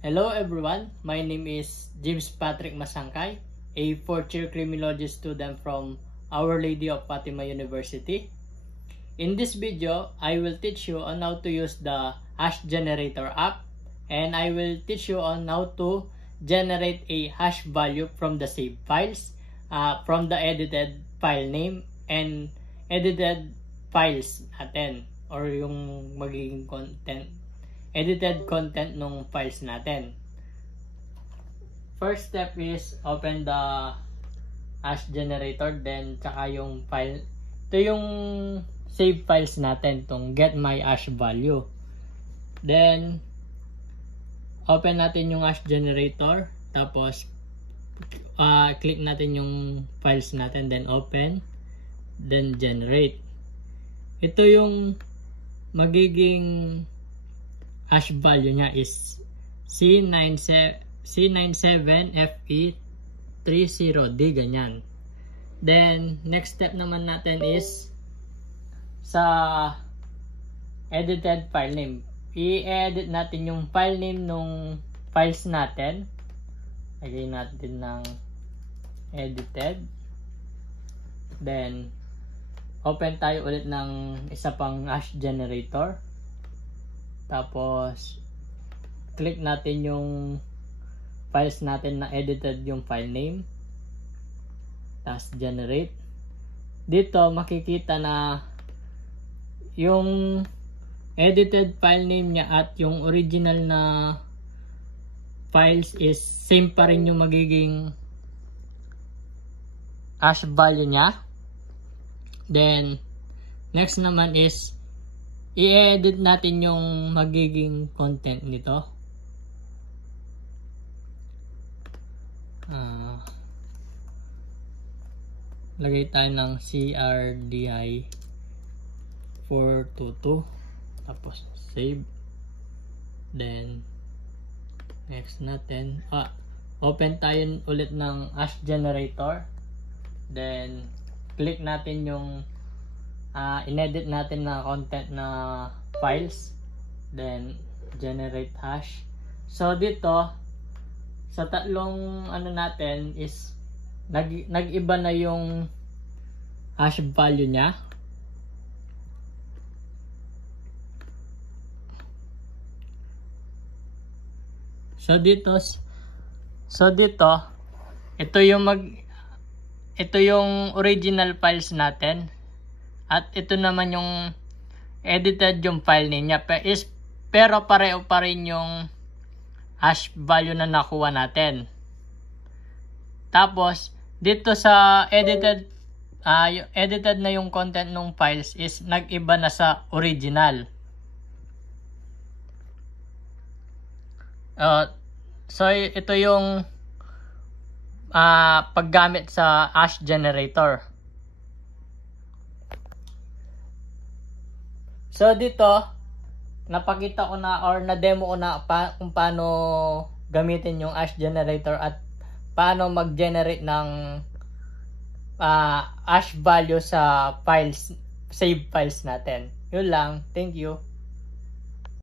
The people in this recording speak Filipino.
Hello everyone, my name is James Patrick Masangkay, a 4th year criminology student from Our Lady of Fatima University. In this video, I will teach you on how to use the hash generator app, and I will teach you on how to generate a hash value from the saved files, from the edited file name and edited files natin, or yung magiging edited content ng files natin. First step is open the hash generator, then tsaka yung file. Ito yung save files natin, tong get my hash value. Then open natin yung hash generator, tapos click natin yung files natin, then open, then generate. Ito yung magiging hash value niya is C97FE30D, ganyan. Then next step naman natin is sa edited file name. I-edit natin yung file name nung files natin. Lagay natin ng edited. Then open tayo ulit ng isa pang hash generator. Tapos click natin yung files natin na edited yung file name. Tapos generate. Dito makikita na yung edited file name niya at yung original na files is same pa rin yung magiging hash value niya. Then next naman is i-edit natin yung magiging content nito. Lagay tayo ng CRDI 422, tapos save. Then next natin, open tayo ulit ng hash generator. Then click natin yung inedit natin na content na files, then generate hash. So dito sa tatlong natin is nag-iba na yung hash value niya. So dito ito yung original files natin. At ito naman yung edited yung file name niya. Pero pareho pa rin yung hash value na nakuha natin. Tapos dito sa edited na yung content ng files is nag-iba na sa original. So ito yung paggamit sa hash generator. So dito, napakita ko na or na-demo ko na kung paano gamitin yung hash generator at paano mag-generate ng hash value sa files, save files natin. Yun lang. Thank you.